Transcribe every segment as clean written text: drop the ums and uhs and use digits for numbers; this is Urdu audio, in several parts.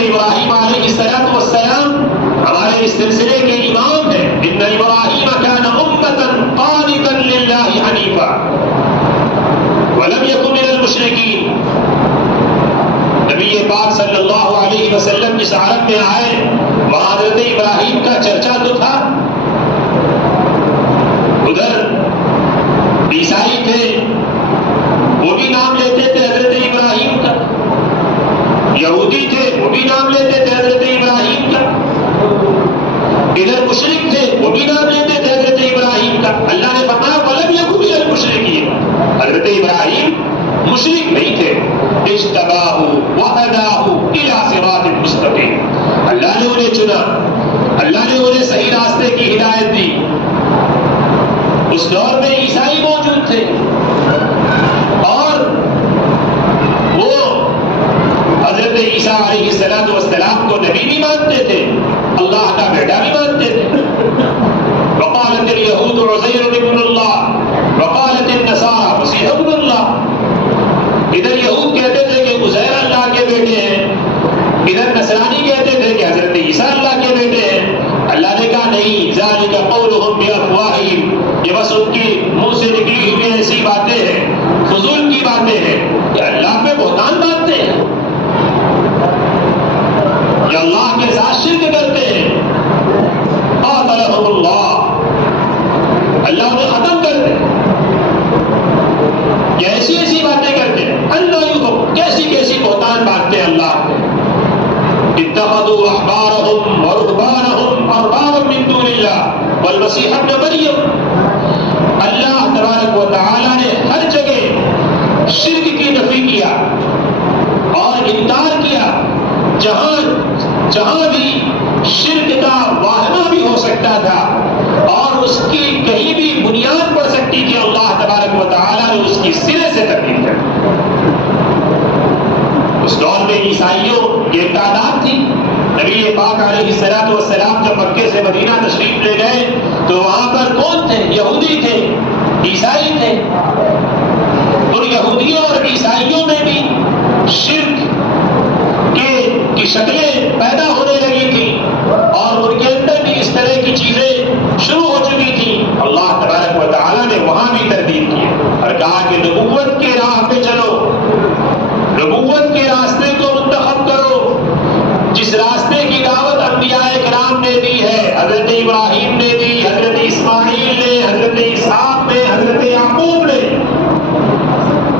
ابراہیم علیہ السلام ہمارے اس سلسلے کے امام ہیں. ان ابراہیم کان امۃ قانتا للہ حنیفا ولم یکن من المشرکین. نبی پاک صلی اللہ علیہ وسلم جس عالم میں آئے وہاں حضرت ابراہیم کا چرچا تو تھا. ادھر عیسائی تھے وہ بھی نام لیتے تھے حضرت ابراہیم کا, یہودی تھے وہ بھی نام لیتے تھے حضرت ابراہیم کا, ادھر مشرک تھے وہ بھی نام لیتے تھے حضرت ابراہیم کا. اللہ نے فرمایا ولم یکن من المشرکین. حضرت ابراہیم مشرک نہیں تھے. اجتباہ وہداہ الی صراط مستقیم. اللہ نے انہیں چنا, اللہ نے انہیں صحیح راستے کی ہدایت دی. اس دور میں عیسائی موجود تھے اور وہ حضرت عیسیٰ علیہ السلام کو نبی بھی مانتے تھے, اللہ کا بیٹا بھی مانتے تھے. وقالت اليہود عزیر ابن اللہ وقالت النصارى مسیح ابن اللہ. ادھر یہود کہتے تھے کہ عزیر اللہ کے بیٹے ہیں, ادھر نصرانی کہتے تھے کہ حضرت عیسیٰ اللہ کے بیٹے ہیں. اللہ نے کہا نہیں, ذالک قولہم بافواہہم, یہ بس ان کی منہ سے نکلی ہوئی ایسی باتیں ہیں, فضول کی باتیں ہیں کہ اللہ پہ بہتان باندھتے ہیں, یا اللہ کے ساتھ شرک کرتے ہیں. قاتلہم اللہ, اللہ انہیں ختم کر دے. یہ ایسی ایسی باتیں کرتے ہیں, اللہ کیسی کیسی بہتان باندھتے ہیں اللہ کو. اتخذوا احبارهم ورهبانهم اربابا من دون اللہ والمسیح ابن مریم. اللہ تبارک و تعالی نے ہر جگہ شرک کی نفی کیا اور انکار کیا. جہاں بھی شرک کا واہمہ بھی ہو سکتا تھا اور اس کی کہیں بھی بنیاد پڑ سکتی تھی, اللہ تبارک و تعالی نے اس کی سرے سے تبدیل کر دی. اس دور میں عیسائیوں کی ایک تعداد تھی. نبی پاک علیہ السلام جب مکے سے مدینہ تشریف لے گئے تو وہاں پر کون تھے؟ یہودی تھے, عیسائی تھے. اور یہودیوں اور عیسائیوں میں بھی شرک کی شکلیں پیدا ہونے لگی تھی اور ان کے اندر بھی اس طرح کی چیزیں شروع ہو چکی تھی. اللہ تبارک و تعالیٰ نے وہاں بھی تردید کی اور کہا کہ نبوت کے راہ پہ چلو, نبوت کے راستے کو منتخب کرو. جس راستے کی دعوت انبیاء کرام نے دی ہے, حضرت ابراہیم نے دی, حضرت اسماعیل نے, حضرت اسحاق نے, حضرت یعقوب نے,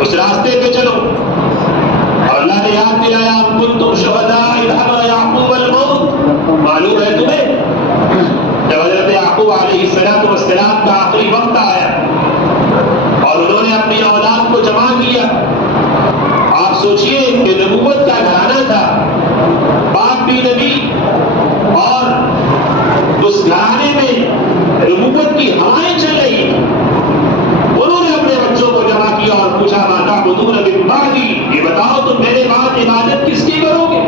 اس راستے پہ چلو. اور اللہ نے یاد دلایا کنتم شہداء اذ حضر یعقوب الموت. معلوم ہے تمہیں جب حضرت یعقوب علیہ السلام کا آخری وقت آیا اور انہوں نے اپنی اولاد کو جمع کیا. آپ سوچئے کہ نبوت کا گھرانہ تھا, باپ بھی نبی, اور اس گھرانے میں نبوت کی ہوائیں چل رہی. انہوں نے اپنے بچوں کو جمع کیا اور پوچھا ما تعبدون من بعدی, یہ بتاؤ تم میرے بعد عبادت کس کی کرو گے؟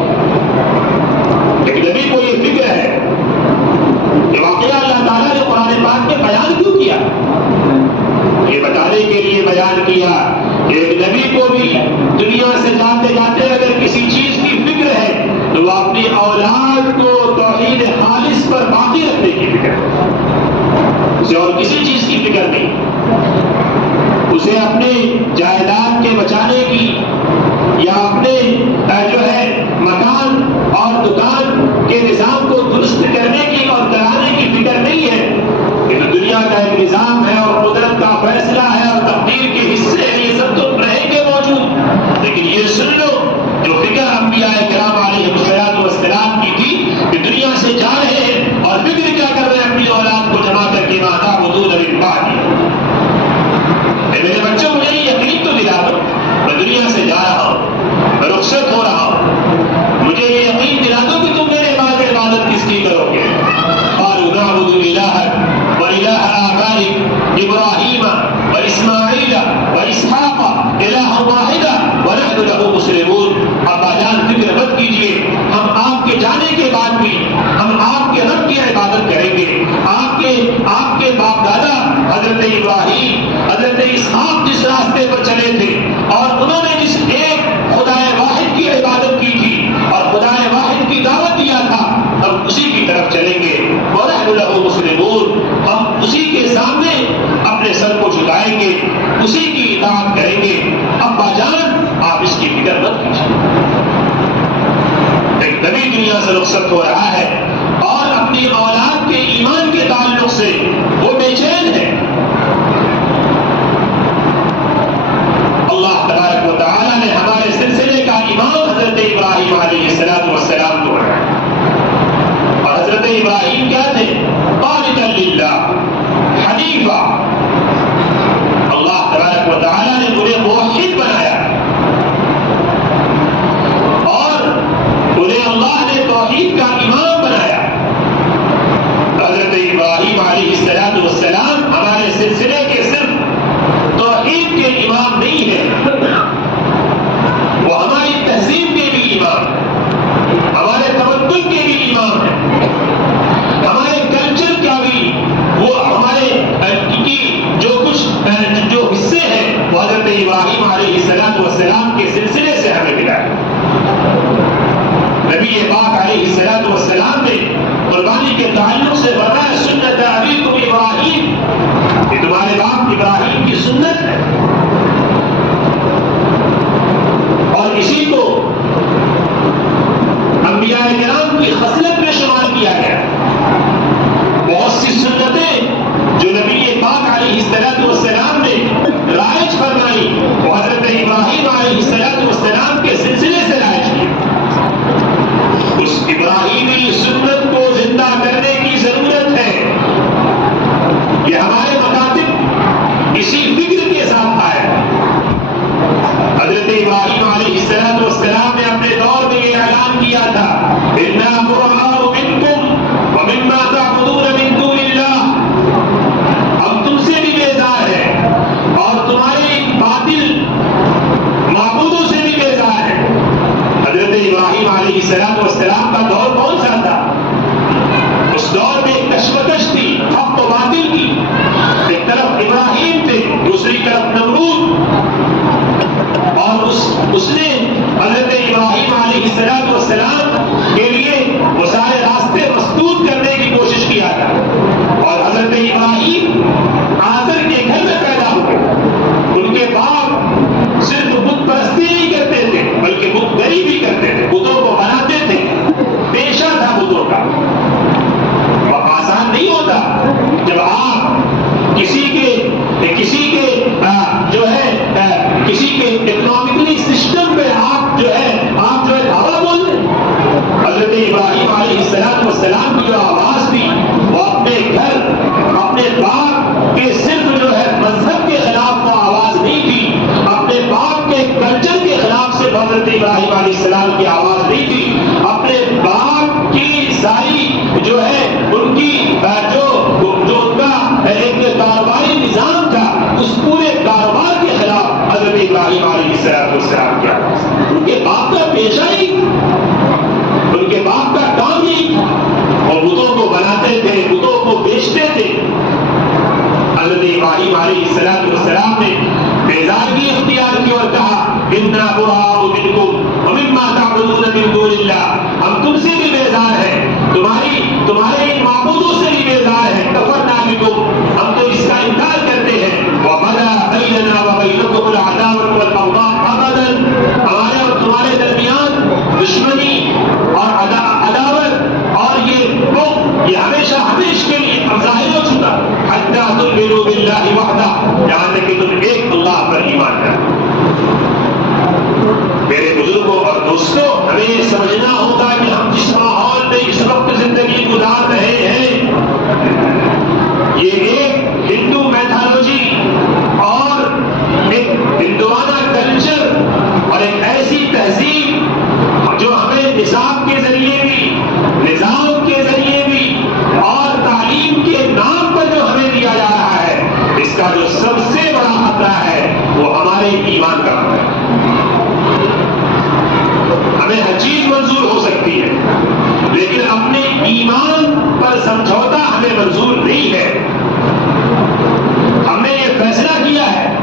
ایک نبی کو یہ فکر ہے. یہ واقعہ اللہ تعالیٰ نے قرآن پاک میں بیان کیوں کیا؟ یہ بتانے کے لیے بیان کیا کہ ایک نبی کو بھی دنیا سے جاتے جاتے اگر کسی چیز کی فکر ہے تو وہ اپنی اولاد کو توحید خالص پر باقی رکھنے کی فکر ہے, اسے اور کسی چیز کی فکر نہیں. اسے اپنے جائیداد کے بچانے کی یا اپنے جو ہے مکان اور دکان کے نظام کو درست کرنے کی اور کرانے کی فکر نہیں ہے. یہ تو دنیا کا ایک نظام ہے اور قدرت کا فیصلہ ہے اور تقدیر کے حصے ہیں, یہ سب تو رہیں گے موجود. لیکن یہ سن لو جو فکر انبیاء کرام علیہ السلام کی تھی کہ دنیا سے جا رہے ہیں اور فکر کیا کر رہے ہیں اپنی اولاد کو جمع کر کے ما تعبدون من بعدی. میرے بچوں مجھے یہ یقین تو دلا دو میں دنیا سے جا رہا ہوں, میں رخصت ہو رہا ہوں, مجھے یہ یقین دلا دو کہ تم میرے بعد عبادت کس کی کرو گے؟ قالوا نعبد الہک والہ آبائک ابراہیم واسماعیل واسحاق الہ واحدا ونحن له مسلمون. ابا جان فکر مت کیجیے, ہم آپ کے جانے کے بعد بھی ہم آپ کے رب کی عبادت کریں گے. آپ کے باپ دادا حضرت ابراہیم حضرت اسحاق جس راستے پر چلے تھے اور انہوں نے جس ایک خدا واحد کی عبادت کی تھی اور خدا اسی دنیا سے رخصت ہو رہا ہے اور اپنی اولاد کے ایمان کے تعلق سے وہ بے چین ہے. اللہ تبارک و تعالیٰ نے ہمارے سلسلے کا امام حضرت ابراہیم علیہ السلام کو بنایا. اور حضرت ابراہیم کیا تھے؟ قانتا للہ حنیفا. اللہ تبارک و تعالیٰ نے انہیں موحد بنایا اور انہیں اللہ نے توحید کا امام بنایا. حضرت ابراہیم علیہ السلام ہمارے سلسلے کے صرف توحید کے امام نہیں ہیں، وہ ہماری تہذیب کے بھی امام ہیں، ہمارے تمدن کے بھی امام ہیں، ہمارے کلچر کا بھی وہ ہمارے جو حصے ہیں وہ حضرت ابراہیم علیہ السلام کے سلسلے سے ہمیں ملا ہے. نبی پاک علیہ السلام نے قربانی کے تعلق سے بتایا سنت ابیکم ابراہیم، یہ تمہارے باپ ابراہیم کی سنت ہے. اور اسی کو انبیاء کرام کی خصلت میں شمار کیا گیا. بہت سی سنتیں جو نبی پاک علیہ السلام نے رائج فرمائی وہ حضرت ابراہیم علیہ السلام کے سلسلے سے رائج کی. اس ابراہیمی سنت کو زندہ کرنے کی ضرورت ہے. یہ ہمارے مکاتب اسی فکر کے ساتھ آئے. حضرت ابراہیم علیہ السلام نے اپنے دور میں یہ اعلان کیا تھا اِنَّا بُرَآءُ مِنْكُمْ وَمِمَّا تَعْبُدُونَ مِن دُونِ اللَّهِ. ہم تم سے بھی بیزار ہیں اور تمہارے باطل معبودوں سے بھی بیزار ہیں. حضرت ابراہیم علیہ السلام کا دور کون سا تھا؟ اس دور میں ایک کشمکش تھی حق و باطل کی. ایک طرف ابراہیم تھے، دوسری طرف نمرود. اور اس نے حضرت ابراہیم علیہ السلام کے لیے وہ سارے راستے مسدود کرنے کی کوشش کیا تھا. اور حضرت ابراہیم آزر کے گھر میں پیدا ہوئے. ان کے باپ صرف بت پرستی نہیں کرتے تھے بلکہ بت گری بھی کرتے تھے، بتوں کو بناتے تھے. پیشہ تھا بتوں کا. وہ آسان نہیں ہوتا جب آپ کسی کے جو ہے کسی کے اکنامکلی سسٹم پہ آپ جو ہے دعویٰ بول رہے ہیں. حضرت ابراہیم علیہ السلام کی جو آواز تھی وہ اپنے گھر اپنے باپ کے صرف جو ہے مذہب کے خلاف وہ آواز نہیں تھی، اپنے باپ کے کلچر کے خلاف سے حضرت ابراہیم علیہ السلام کی آواز نہیں تھی. اپنے باپ کی ساری جو ہے ان کی جو ان کا ایک کاروباری نظام تھا اس پورے کاروبار کے خلاف حضرت ابراہیم علیہ السلام کی آواز. ان کے باپ کا پیشہ ہی ان کے باپ کا کام نہیں تھا. اور بتوں کو بناتے تھے، بتوں کو بیچتے تھے. حضرت ابراہیم علیہ السلام نے بیزارگی اختیار کی اور کہا اِنَّا بُرَآءُ مِنْكُمْ وَمِمَّا تَعْبُدُونَ مِن دُونِ اللَّهِ. ہم تم سے بھی بیزار ہیں، تمہارے معبودوں سے بھی بیزار ہیں. کفرنا بکم، ہم تو اس کا انکار کرتے ہیں. وَبَدَا بَيْنَنَا وَبَيْنَكُمُ الْعَدَاوَةُ وَالْبَغْضَاءُ أَبَدًا. ہمارے اور تمہارے درمیان دشمنی اور عداوت اور یہ ہمیشہ کے لیے ظاہر ہو چکا حتیٰ تؤمنوا باللہ وحدہ، یہاں تک کہ تم ایک اللہ پر ایمان کرو. میرے بزرگوں اور دوستوں، ہمیں یہ سمجھنا ہوگا کہ ہم جس ماحول میں اس وقت زندگی گزار رہے ہیں یہ ایک ہندو میتھالوجی اور ایک ہندوانہ کلچر اور ایک ایسی تہذیب جو ہمیں نصاب کے ذریعے بھی، نظام کے ذریعے بھی اور تعلیم کے نام پر جو ہمیں دیا جا رہا ہے، اس کا جو سب سے بڑا خطرہ ہے وہ ہمارے ایمان کا خطرہ ہے. ہمیں ہر چیز منظور ہو سکتی ہے لیکن اپنے ایمان پر سمجھوتا ہمیں منظور نہیں ہے. ہم نے یہ فیصلہ کیا ہے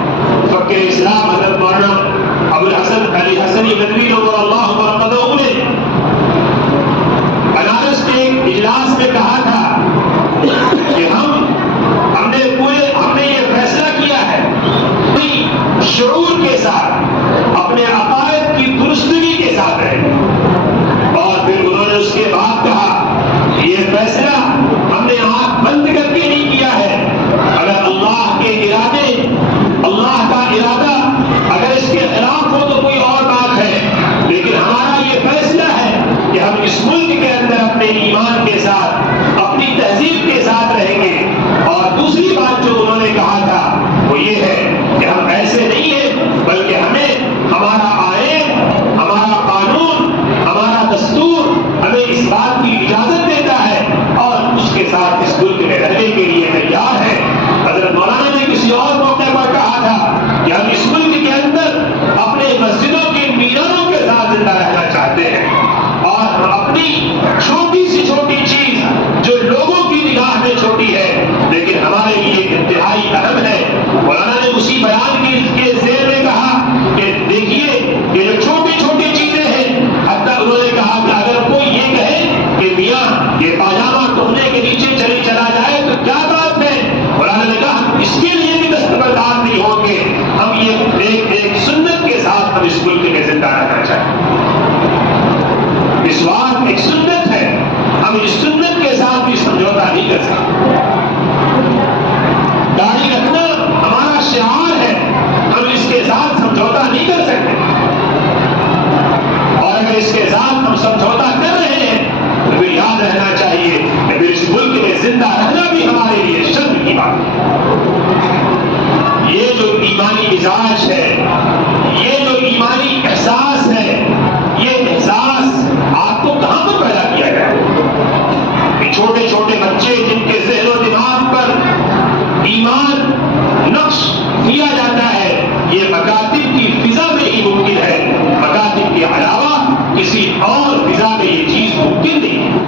فقہ اسلام حضرت مولانا ابو الحسن علی حسنی ندوی رضی اللہ عنہ نے بنارس کے اجلاس میں کہا تھا کہ ہم نے یہ فیصلہ کیا ہے شعور کے ساتھ اپنے عقائد کی درستگی کے ساتھ رہیں. اور پھر انہوں نے کے بعد کہا یہ فیصلہ ہم نے آنکھ بند کر کے نہیں کیا ہے. اگر اللہ کے ارادے، اللہ کا ارادہ اگر اس کے خلاف ہو تو کوئی اور بات ہے، لیکن ہمارا یہ فیصلہ ہے کہ ہم اس ملک کے اندر اپنے ایمان کے ساتھ، اپنی تہذیب کے ساتھ رہیں گے. اور دوسری بات جو انہوں نے کہا تھا وہ یہ ہے کہ ہم ایسے نہیں ہیں، بلکہ ہمیں ہمارا آئین، ہمارا قانون، ہمارا دستور ہمیں اس بات کی اجازت دیتا ہے اور اس کے ساتھ اس ملک میں رہنے کے لیے تیار ہے. حضرت مولانا نے کسی اور موقع پر کہا تھا کہ ہم اس ملک کے اندر اپنے مسجدوں کے میناروں کے ساتھ زندہ رہنا چاہتے ہیں اور ہم اپنی چھوٹی سی چھوٹی چیز جو لوگوں کی نگاہ میں چھوٹی ہے لیکن ہمارے لیے انتہائی اہم ہے. مولانا نے اسی بیان کے ذیل میں کہا کہ دیکھیے یہ جو چھوٹی چھوٹی چیزیں ہیں، حتیٰ انہوں نے کہا کہ اگر کوئی یہ کہے کہ میاں یہ پاجامہ ٹکنے کے نیچے چلا جائے تو کیا بات ہے، مولانا نے کہا ہم اس کے لیے بھی دستبردار نہیں ہوں گے. ہم یہ ایک سنت کے ساتھ ہم اس ملک میں زندہ رہنا چاہتے ہیں. مسواک ایک سنت ہے، ہم اس سنت کے ساتھ بھی سمجھوتا نہیں کر سکتے. داڑھی رکھنا ہمارا شعار ہے، ہم اس کے ساتھ سمجھوتا نہیں کر سکتے. اور اگر اس کے ساتھ ہم سمجھوتا کر رہے ہیں تو پھر یاد رہنا چاہیے کہ پھر اس ملک میں زندہ رہنا بھی ہمارے لیے شرم کی بات ہے. یہ جو ایمانی مزاج